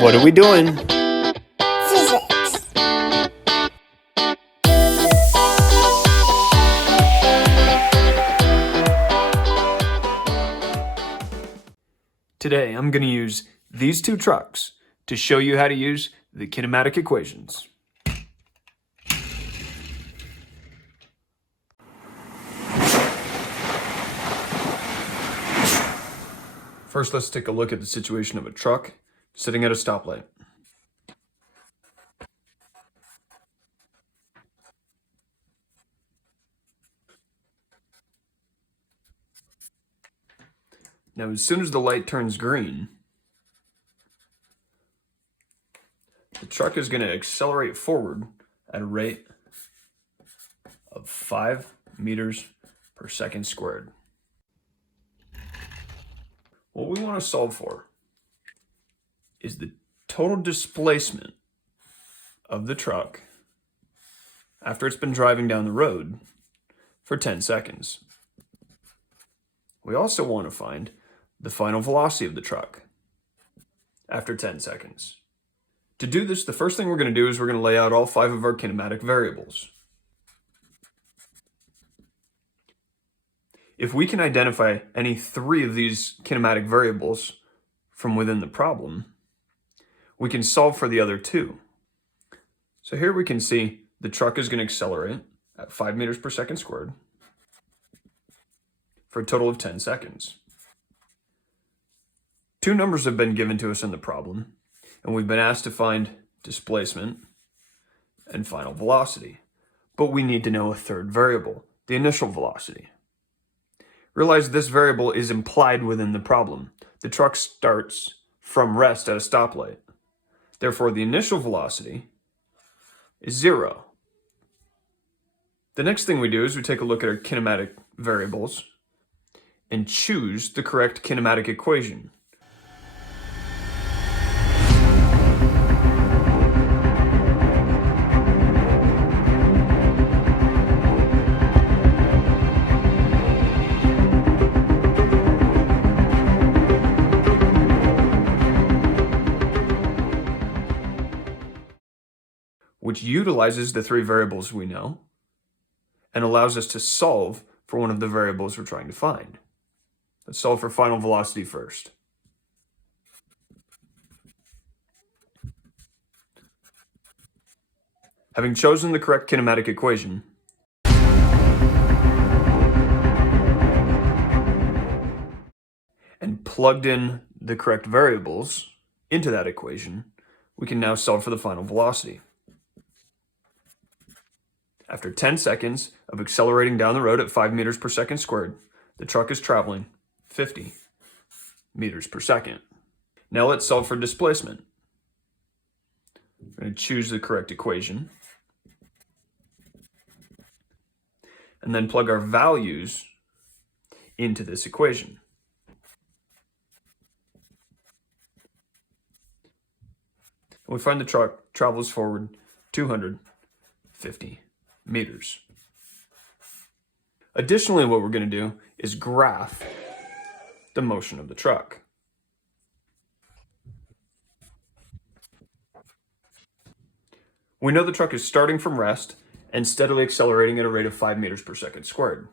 What are we doing? Physics. Today I'm going to use these two trucks to show you how to use the kinematic equations. First, let's take a look at the situation of a truck sitting at a stoplight. Now, as soon as the light turns green, the truck is going to accelerate forward at a rate of 5 meters per second squared. What we want to solve for is the total displacement of the truck after it's been driving down the road for 10 seconds. We also want to find the final velocity of the truck after 10 seconds. To do this, the first thing we're going to do is we're going to lay out all 5 of our kinematic variables. If we can identify any 3 of these kinematic variables from within the problem, we can solve for the other 2. So here we can see the truck is going to accelerate at 5 meters per second squared for a total of 10 seconds. 2 numbers have been given to us in the problem, and we've been asked to find displacement and final velocity. But we need to know a third variable, the initial velocity. Realize this variable is implied within the problem. The truck starts from rest at a stoplight. Therefore, the initial velocity is 0. The next thing we do is we take a look at our kinematic variables and choose the correct kinematic equation. Which utilizes the 3 variables we know and allows us to solve for one of the variables we're trying to find. Let's solve for final velocity first. Having chosen the correct kinematic equation, and plugged in the correct variables into that equation, we can now solve for the final velocity. After 10 seconds of accelerating down the road at 5 meters per second squared, the truck is traveling 50 meters per second. Now let's solve for displacement. We're going to choose the correct equation and then plug our values into this equation. And we find the truck travels forward 250 meters. Additionally, what we're going to do is graph the motion of the truck. We know the truck is starting from rest and steadily accelerating at a rate of 5 meters per second squared.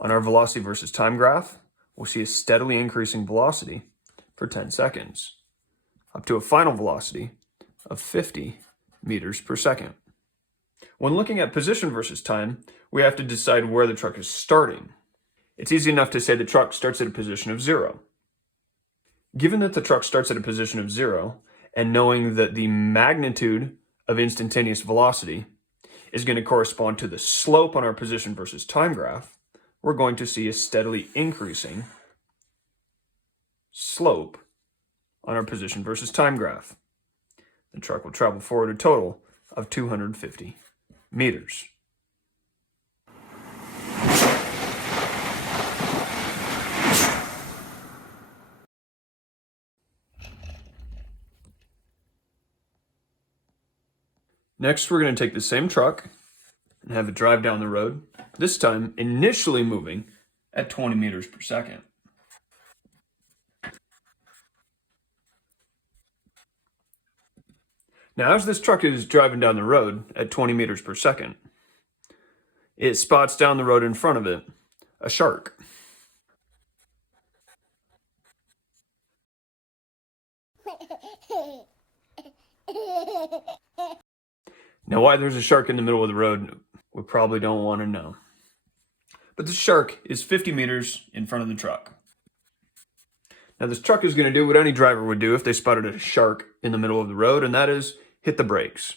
On our velocity versus time graph, we'll see a steadily increasing velocity for 10 seconds, up to a final velocity of 50 meters per second. When looking at position versus time, we have to decide where the truck is starting. It's easy enough to say the truck starts at a position of 0. Given that the truck starts at a position of 0, and knowing that the magnitude of instantaneous velocity is going to correspond to the slope on our position versus time graph, we're going to see a steadily increasing slope on our position versus time graph. The truck will travel forward a total of 250 meters. Next, we're going to take the same truck and have it drive down the road, this time initially moving at 20 meters per second. Now, as this truck is driving down the road at 20 meters per second, it spots down the road in front of it a shark. Now, why there's a shark in the middle of the road, we probably don't want to know. But the shark is 50 meters in front of the truck. Now, this truck is going to do what any driver would do if they spotted a shark in the middle of the road, and that is hit the brakes.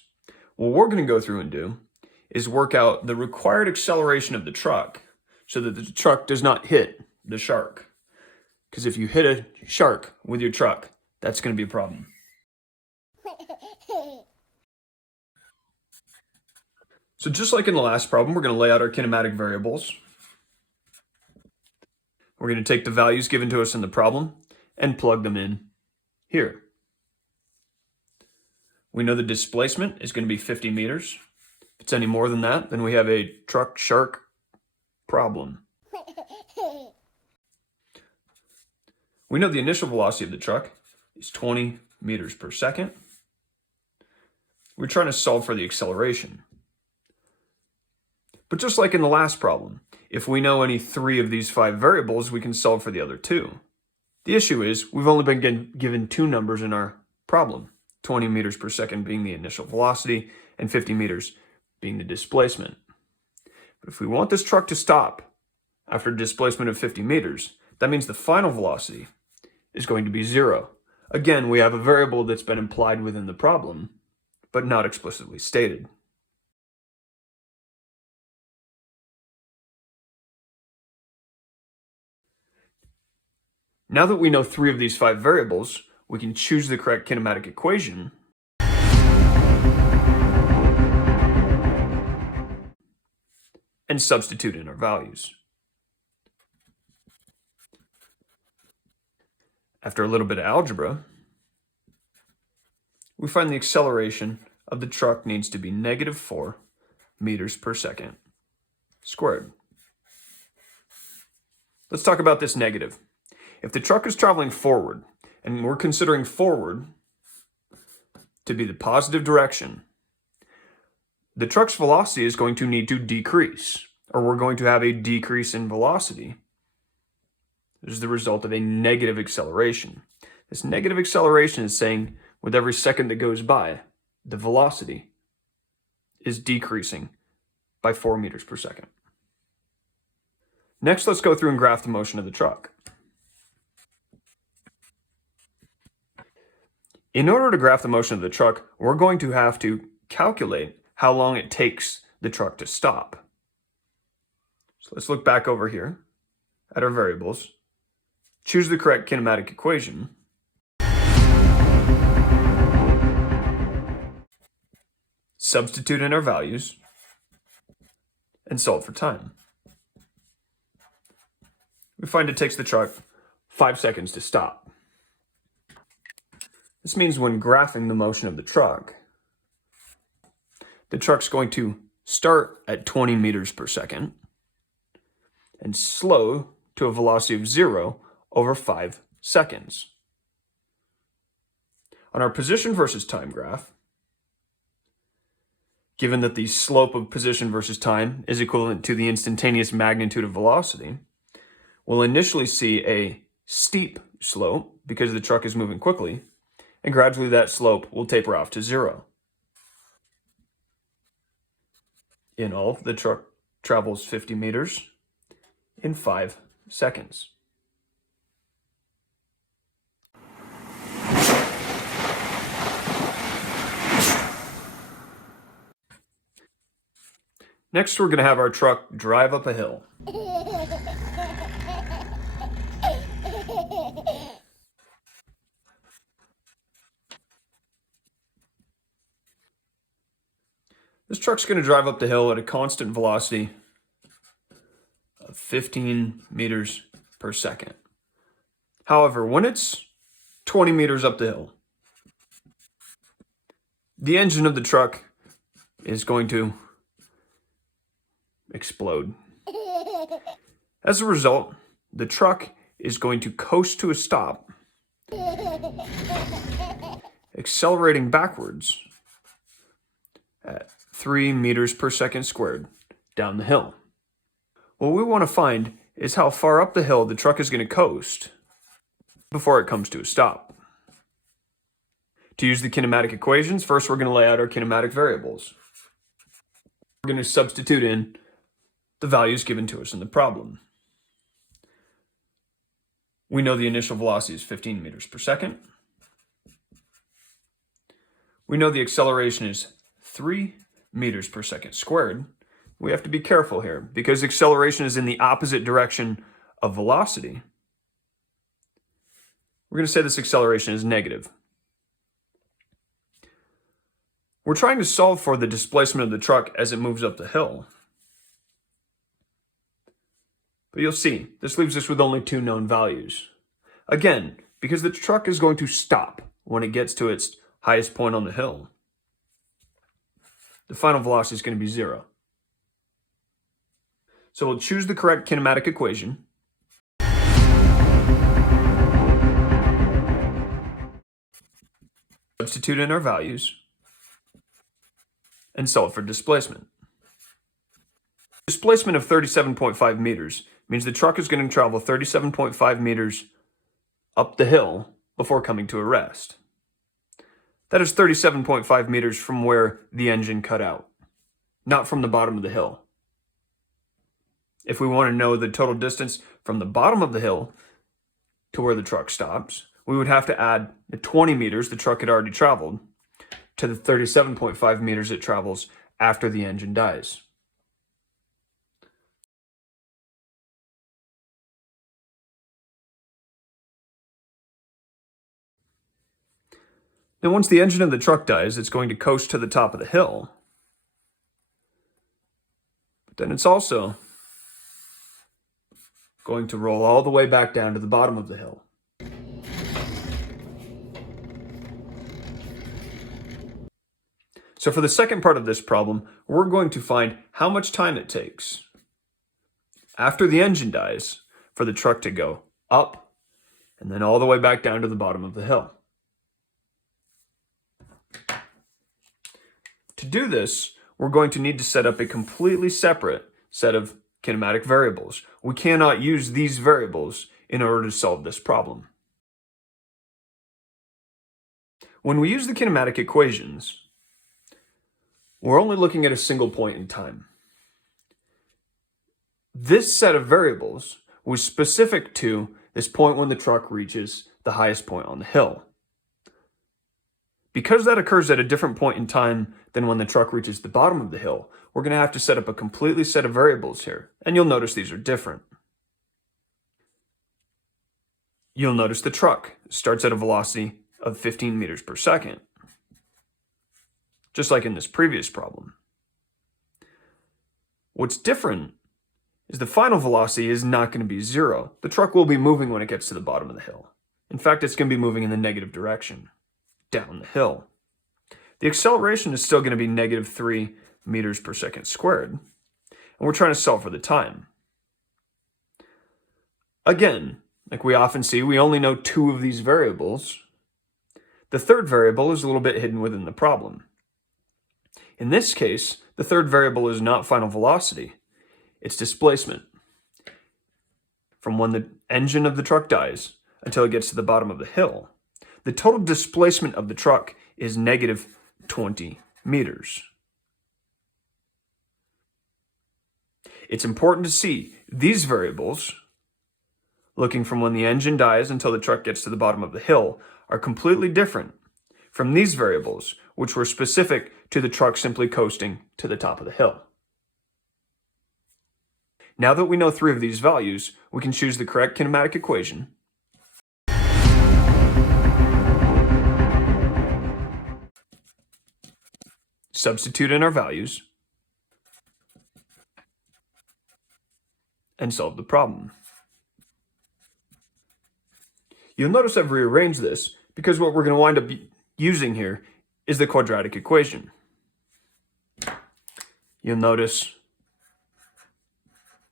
What we're going to go through and do is work out the required acceleration of the truck so that the truck does not hit the shark. Because if you hit a shark with your truck, that's going to be a problem. So just like in the last problem, we're going to lay out our kinematic variables. We're going to take the values given to us in the problem and plug them in here. We know the displacement is going to be 50 meters. If it's any more than that, then we have a truck-shark problem. We know the initial velocity of the truck is 20 meters per second. We're trying to solve for the acceleration. But just like in the last problem, if we know any 3 of these 5 variables, we can solve for the other 2. The issue is we've only been given 2 numbers in our problem, 20 meters per second being the initial velocity and 50 meters being the displacement. But if we want this truck to stop after a displacement of 50 meters, that means the final velocity is going to be 0. Again, we have a variable that's been implied within the problem, but not explicitly stated. Now that we know 3 of these 5 variables, we can choose the correct kinematic equation and substitute in our values. After a little bit of algebra, we find the acceleration of the truck needs to be -4 meters per second squared. Let's talk about this negative. If the truck is traveling forward, and we're considering forward to be the positive direction, the truck's velocity is going to need to decrease, or we're going to have a decrease in velocity. This is the result of a negative acceleration. This negative acceleration is saying with every second that goes by, the velocity is decreasing by 4 meters per second. Next, let's go through and graph the motion of the truck. In order to graph the motion of the truck, we're going to have to calculate how long it takes the truck to stop. So let's look back over here at our variables, choose the correct kinematic equation, substitute in our values, and solve for time. We find it takes the truck 5 seconds to stop. This means when graphing the motion of the truck's going to start at 20 meters per second and slow to a velocity of 0 over 5 seconds. On our position versus time graph, given that the slope of position versus time is equivalent to the instantaneous magnitude of velocity, we'll initially see a steep slope because the truck is moving quickly, and gradually that slope will taper off to 0. In all, the truck travels 50 meters in 5 seconds. Next, we're going to have our truck drive up a hill. This truck's going to drive up the hill at a constant velocity of 15 meters per second. However, when it's 20 meters up the hill, the engine of the truck is going to explode. As a result, the truck is going to coast to a stop, accelerating backwards at 3 meters per second squared down the hill. What we want to find is how far up the hill the truck is going to coast before it comes to a stop. To use the kinematic equations, first we're going to lay out our kinematic variables. We're going to substitute in the values given to us in the problem. We know the initial velocity is 15 meters per second. We know the acceleration is 3 meters per second squared. We have to be careful here because acceleration is in the opposite direction of velocity. We're going to say this acceleration is negative. We're trying to solve for the displacement of the truck as it moves up the hill. But you'll see, this leaves us with only two known values. Again, because the truck is going to stop when it gets to its highest point on the hill, the final velocity is going to be 0. So we'll choose the correct kinematic equation. Substitute in our values and solve for displacement. Displacement of 37.5 meters means the truck is going to travel 37.5 meters up the hill before coming to a rest. That is 37.5 meters from where the engine cut out, not from the bottom of the hill. If we want to know the total distance from the bottom of the hill to where the truck stops, we would have to add the 20 meters the truck had already traveled to the 37.5 meters it travels after the engine dies. Now, once the engine of the truck dies, it's going to coast to the top of the hill. But then it's also going to roll all the way back down to the bottom of the hill. So for the second part of this problem, we're going to find how much time it takes after the engine dies for the truck to go up and then all the way back down to the bottom of the hill. To do this, we're going to need to set up a completely separate set of kinematic variables. We cannot use these variables in order to solve this problem. When we use the kinematic equations, we're only looking at a single point in time. This set of variables was specific to this point when the truck reaches the highest point on the hill. Because that occurs at a different point in time than when the truck reaches the bottom of the hill, we're going to have to set up a completely set of variables here, and you'll notice these are different. You'll notice the truck starts at a velocity of 15 meters per second, just like in this previous problem. What's different is the final velocity is not going to be 0. The truck will be moving when it gets to the bottom of the hill. In fact, it's going to be moving in the negative direction, down the hill. The acceleration is still going to be negative 3 meters per second squared, and we're trying to solve for the time. Again, like we often see, we only know 2 of these variables. The third variable is a little bit hidden within the problem. In this case, the third variable is not final velocity, it's displacement. From when the engine of the truck dies until it gets to the bottom of the hill, the total displacement of the truck is negative 20 meters. It's important to see these variables, looking from when the engine dies until the truck gets to the bottom of the hill, are completely different from these variables, which were specific to the truck simply coasting to the top of the hill. Now that we know 3 of these values, we can choose the correct kinematic equation. Substitute in our values, and solve the problem. You'll notice I've rearranged this because what we're going to wind up using here is the quadratic equation. You'll notice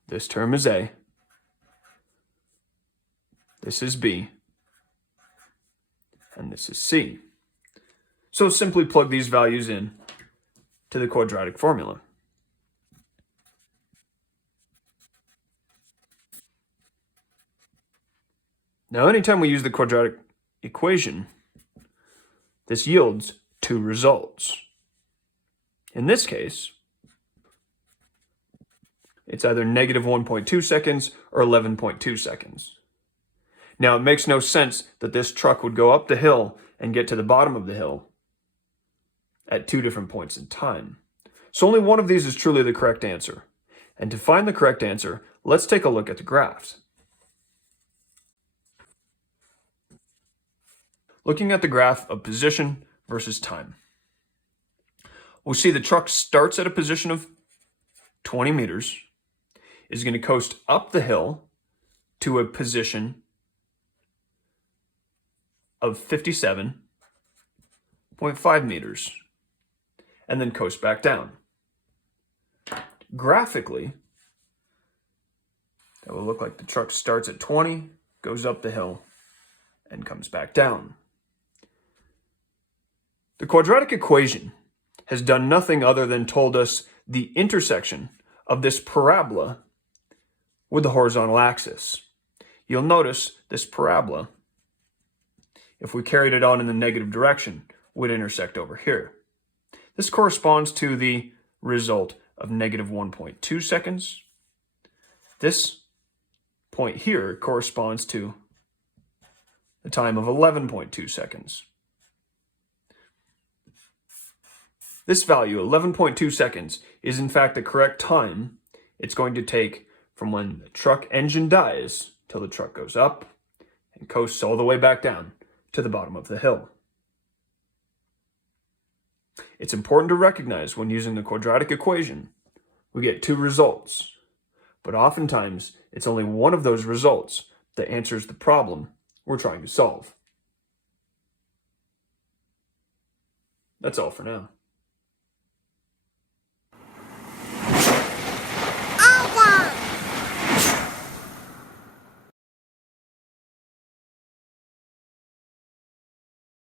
this term is A, this is B, and this is C. So simply plug these values in to the quadratic formula. Now, anytime we use the quadratic equation, this yields two results. In this case, it's either negative 1.2 seconds or 11.2 seconds. Now, it makes no sense that this truck would go up the hill and get to the bottom of the hill at two different points in time. So only one of these is truly the correct answer. And to find the correct answer, let's take a look at the graphs. Looking at the graph of position versus time, we'll see the truck starts at a position of 20 meters, is going to coast up the hill to a position of 57.5 meters, and then coast back down. Graphically, that will look like the truck starts at 20, goes up the hill, and comes back down. The quadratic equation has done nothing other than told us the intersection of this parabola with the horizontal axis. You'll notice this parabola, if we carried it on in the negative direction, would intersect over here. This corresponds to the result of negative 1.2 seconds. This point here corresponds to the time of 11.2 seconds. This value, 11.2 seconds, is in fact the correct time it's going to take from when the truck engine dies till the truck goes up and coasts all the way back down to the bottom of the hill. It's important to recognize when using the quadratic equation, we get two results, but oftentimes it's only one of those results that answers the problem we're trying to solve. That's all for now.